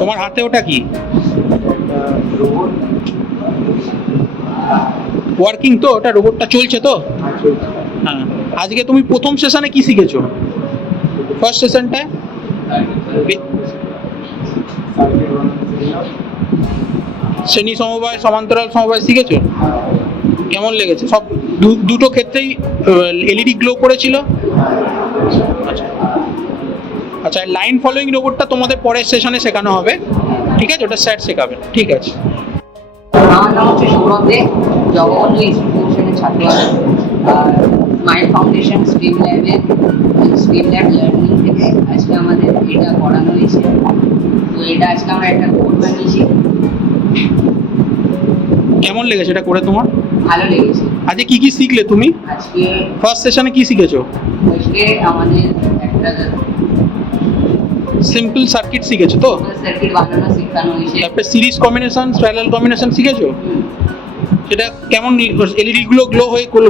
তোমার হাতে ওটা কি? ওয়ার্কিং তো ওটা, রোবটটা চলছে তো? হ্যাঁ। আজকে তুমি প্রথম সেশনে কি শিখেছো? ফার্স্ট সেশনটায় শ্রেণী সমবায়, সমান্তরাল সমবায় শিখেছো? কেমন লেগেছে? সব দুটো ক্ষেত্রেই এলইডি গ্লো করেছিল? আচ্ছা আচ্ছা, লাইন ফলোয়িং রোবটটা তোমাদের পরের সেশনে শেখানো হবে, ঠিক আছে? ওটা স্যার শেখাবেন, ঠিক আছে। আমার নাম হচ্ছে সৌরভ দে, জগবন্ধু ইনস্টিটিউশনের ছাত্র আছে। আর mind foundation stream lab learning থেকে আজকে আমাদের এটা পড়ানো হয়েছে। তো এটা আজকে আমরা একটা কোড বানিয়েছি। কেমন লেগেছে এটা করে তোমার? ভালো লেগেছে। আজকে কি কি শিখলে তুমি? আজকে ফার্স্ট সেশনে কি শিখেছো? আজকে আমাদের একটা সিম্পল সার্কিট শিখেছো তো? সার্কিট বানানো শেখানো হয়েছে। তারপরে সিরিজ কম্বিনেশন, প্যারালাল কম্বিনেশন শিখেছো? সেটা কেমন? এলইডি গুলো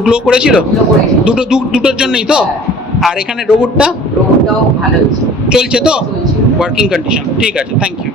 গ্লো করেছিল? দুটোর জন্যই তো? আর এখানে রোবটটাও ভালো চলছে তো? ওয়ার্কিং কন্ডিশন, ঠিক আছে, থ্যাংক ইউ।